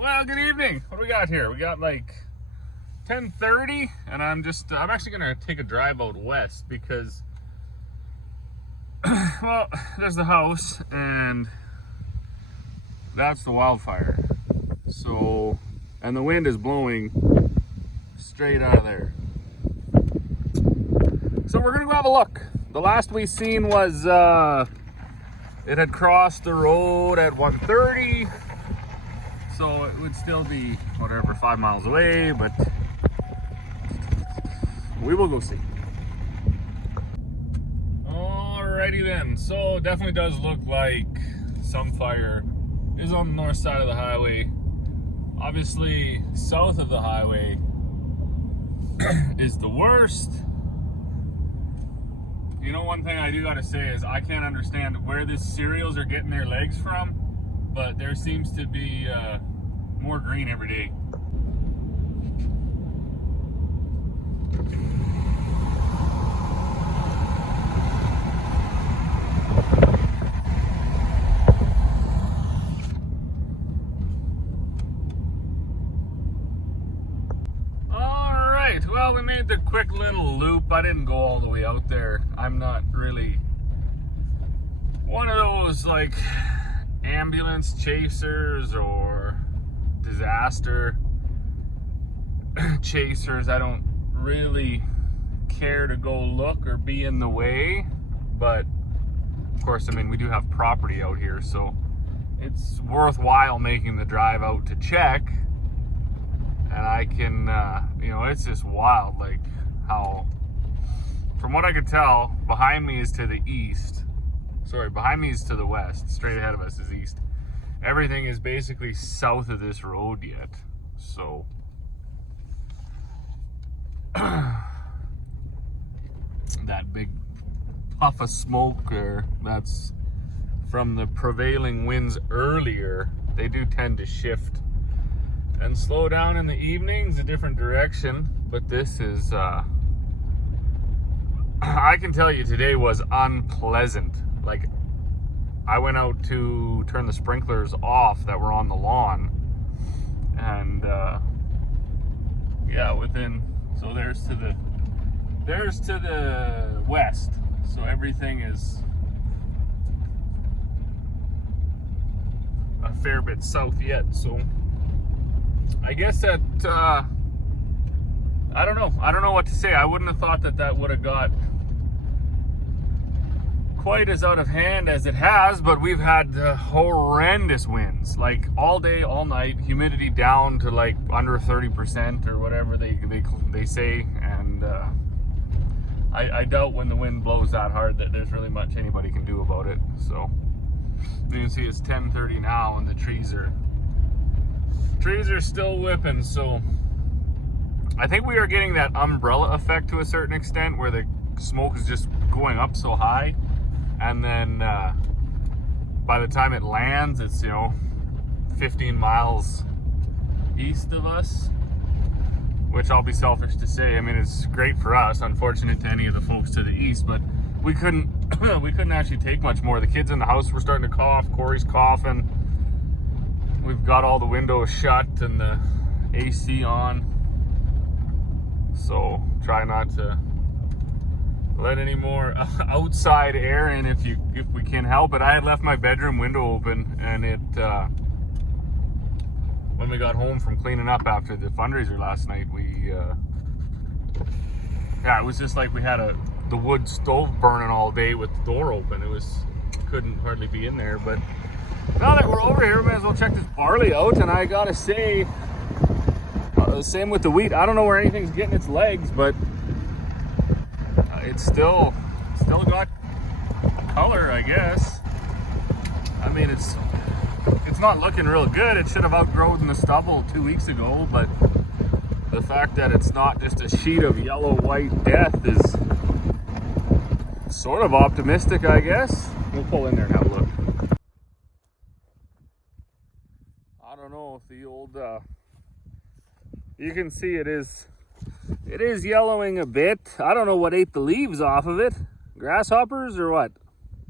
Well, good evening. What do we got here? We got like 10:30, and I'm actually gonna take a drive out west because, well, there's the house and that's the wildfire. So, and the wind is blowing straight out of there. So we're gonna go have a look. The last we seen was it had crossed the road at 1:30. So it would still be, whatever, 5 miles away, but we will go see. Alrighty then, so it definitely does look like some fire is on the north side of the highway. Obviously, south of the highway is the worst. You know, one thing I do gotta say is I can't understand where these cereals are getting their legs from, but there seems to be more green every day. All right, well, we made the quick little loop. I didn't go all the way out there. I'm not really one of those like ambulance chasers or disaster chasers. I don't really care to go look or be in the way, but of course, I mean, we do have property out here, so it's worthwhile making the drive out to check. And I can, you know, it's just wild, like how, from what I could tell, behind me is to the east. Sorry, behind me is to the west. Straight ahead of us is east. Everything is basically south of this road yet. So that big puff of smoke there, that's from the prevailing winds earlier. They do tend to shift and slow down in the evenings a different direction, but this is I can tell you today was unpleasant. Like, I went out to turn the sprinklers off that were on the lawn, and yeah, so there's to the west, so everything is a fair bit south yet. So I guess that I don't know what to say. I wouldn't have thought that would have got quite as out of hand as it has, but we've had horrendous winds, like all day, all night, humidity down to like under 30% or whatever they say, and I doubt when the wind blows that hard that there's really much anybody can do about it. So you can see it's 10:30 now, and the trees are still whipping. So I think we are getting that umbrella effect to a certain extent, where the smoke is just going up so high, and then by the time it lands, it's, you know, 15 miles east of us, which I'll be selfish to say, I mean, it's great for us, unfortunate to any of the folks to the east, but we couldn't actually take much more. The kids in the house were starting to cough. Corey's coughing. We've got all the windows shut and the AC on, so try not to let any more outside air in if we can help it. I had left my bedroom window open, and it when we got home from cleaning up after the fundraiser last night, it was just like we had the wood stove burning all day with the door open. Couldn't hardly be in there. But now that we're over here, we might as well check this barley out. And I gotta say, same with the wheat. I don't know where anything's getting its legs, but it's still got color, I guess. I mean, it's not looking real good. It should have outgrown the stubble 2 weeks ago, but the fact that it's not just a sheet of yellow-white death is sort of optimistic, I guess. We'll pull in there and have a look. I don't know if the old you can see it is yellowing a bit. I don't know what ate the leaves off of it. Grasshoppers or what?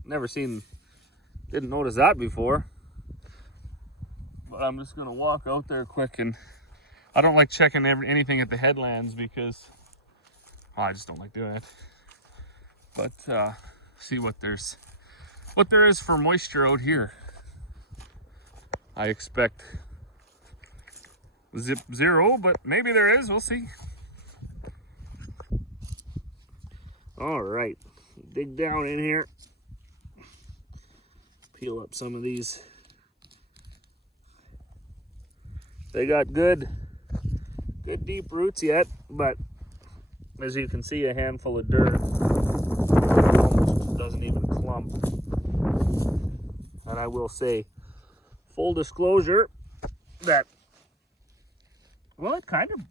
Didn't notice that before. But But I'm just gonna walk out there quick, and I don't like checking anything at the headlands because I just don't like doing it. But see what there is for moisture out here. I expect zero, but maybe there is. We'll see. All right, dig down in here, peel up some of these. They got good deep roots yet, but as you can see, a handful of dirt almost doesn't even clump. And I will say, full disclosure, that, well, it kind of,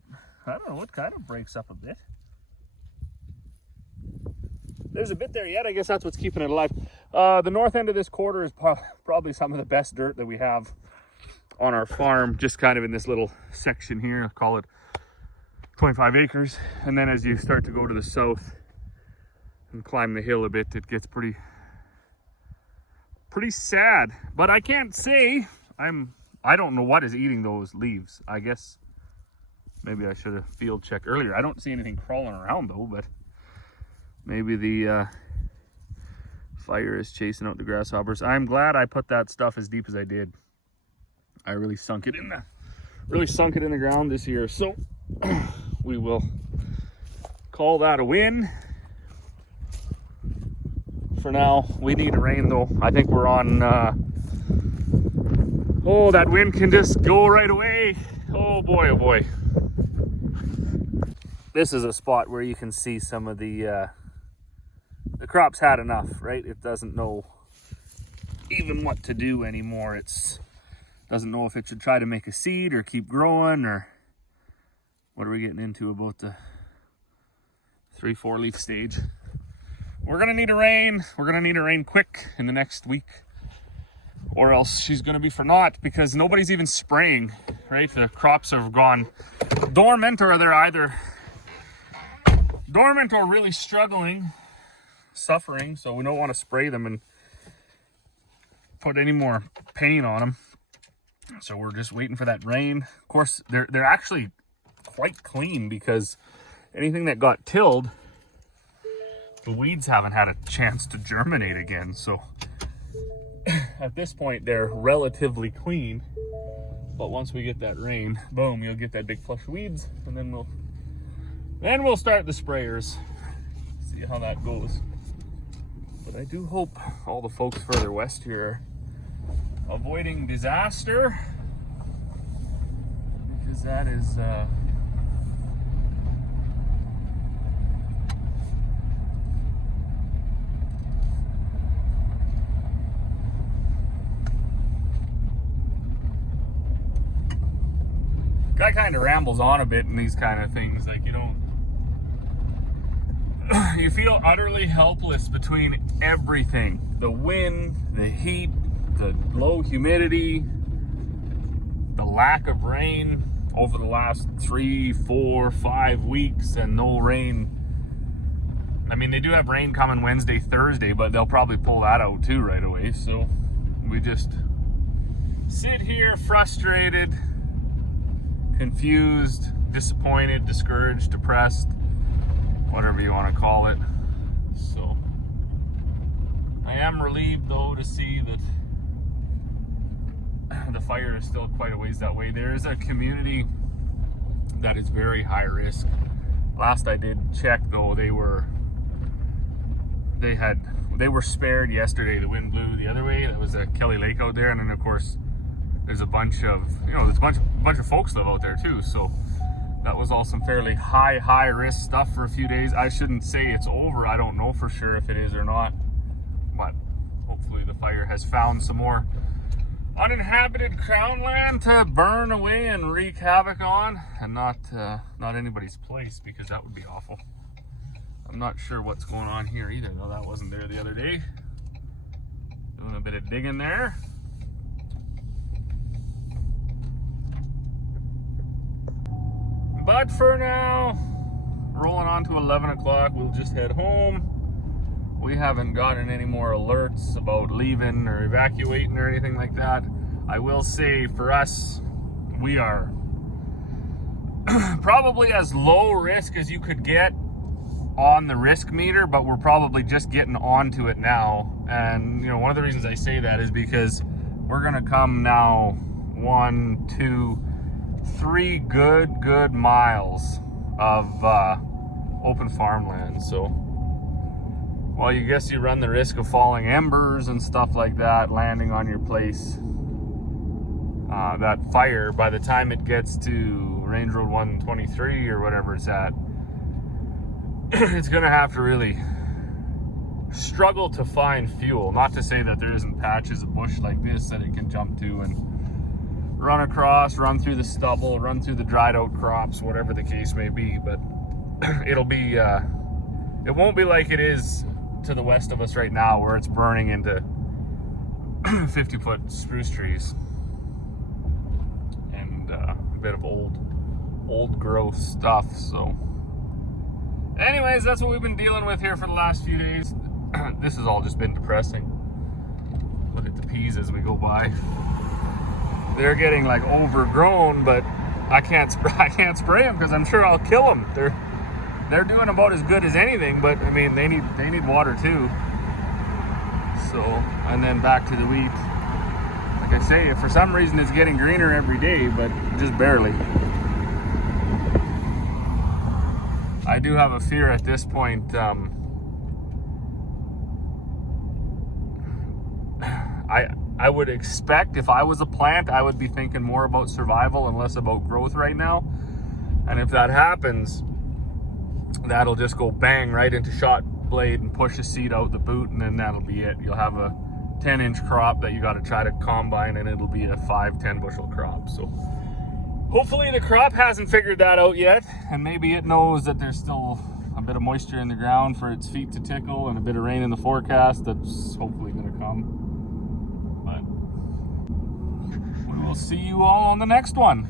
I don't know, it kind of breaks up a bit. There's a bit there yet. I guess that's what's keeping it alive. The north end of this quarter is probably some of the best dirt that we have on our farm, just kind of in this little section here. I'll call it 25 acres. And then as you start to go to the south and climb the hill a bit, it gets pretty sad. But I can't say I don't know what is eating those leaves. I guess maybe I should have field checked earlier. I don't see anything crawling around though, but maybe the fire is chasing out the grasshoppers. I'm glad I put that stuff as deep as I did. I really sunk it in the ground this year. So we will call that a win. For now, we need rain though. I think we're on, oh, that wind can just go right away. Oh boy, oh boy. This is a spot where you can see some of the crop's had enough, right? It doesn't know even what to do anymore. It's doesn't know if it should try to make a seed or keep growing, or what are we getting into about the 3-4 leaf stage. We're gonna need a rain. We're gonna need a rain quick in the next week, or else she's gonna be for naught, because nobody's even spraying, right? The crops have gone dormant, or they're either dormant or really struggling, suffering, so we don't want to spray them and put any more pain on them. So we're just waiting for that rain. Of course, they're actually quite clean, because anything that got tilled, the weeds haven't had a chance to germinate again. So at this point, they're relatively clean. But once we get that rain, boom, you'll get that big flush of weeds, and then we'll start the sprayers. See how that goes. But I do hope all the folks further west here are avoiding disaster, because that is guy kind of rambles on a bit in these kind of things. Like, you feel utterly helpless between everything. The wind, the heat, the low humidity, the lack of rain over the last 3, 4, 5 weeks, and no rain. I mean, they do have rain coming Wednesday, Thursday, but they'll probably pull that out too right away. So we just sit here frustrated, confused, disappointed, discouraged, depressed, whatever you want to call it. So I am relieved though to see that the fire is still quite a ways that way. There is a community that is very high risk. Last I did check though, they were spared yesterday. The wind blew the other way. It was a Kelly Lake out there, and then of course there's a bunch of, there's a bunch of folks live out there too. So that was all some fairly high risk stuff for a few days. I shouldn't say it's over. I don't know for sure if it is or not, but hopefully the fire has found some more uninhabited crown land to burn away and wreak havoc on, and not anybody's place, because that would be awful. I'm not sure what's going on here either though. That wasn't there the other day. Doing a bit of digging there. But for now, rolling on to 11 o'clock, we'll just head home. We haven't gotten any more alerts about leaving or evacuating or anything like that. I will say for us, we are probably as low risk as you could get on the risk meter, but we're probably just getting onto it now. And you know, one of the reasons I say that is because we're gonna come now 1, 2, 3 good miles of open farmland. So well, you guess you run the risk of falling embers and stuff like that, landing on your place. That fire, by the time it gets to Range Road 123 or whatever it's at, it's gonna have to really struggle to find fuel. Not to say that there isn't patches of bush like this that it can jump to and run across, run through the stubble, run through the dried out crops, whatever the case may be, but it'll be, it won't be like it is to the west of us right now where it's burning into 50-foot spruce trees and a bit of old growth stuff. So anyways, that's what we've been dealing with here for the last few days. This has all just been depressing. Look at the peas as we go by. They're getting like overgrown, but I can't spray them because I'm sure I'll kill them. They're doing about as good as anything, but I mean, they need water too. So, and then back to the wheat. Like I say, for some reason it's getting greener every day, but just barely. I do have a fear at this point. I would expect if I was a plant, I would be thinking more about survival and less about growth right now. And if that happens, that'll just go bang right into shot blade and push the seed out the boot, and then that'll be it. You'll have a 10-inch crop that you got to try to combine, and it'll be a 5-10 bushel crop. So hopefully the crop hasn't figured that out yet, and maybe it knows that there's still a bit of moisture in the ground for its feet to tickle and a bit of rain in the forecast that's hopefully going to come. But we will see you all on the next one.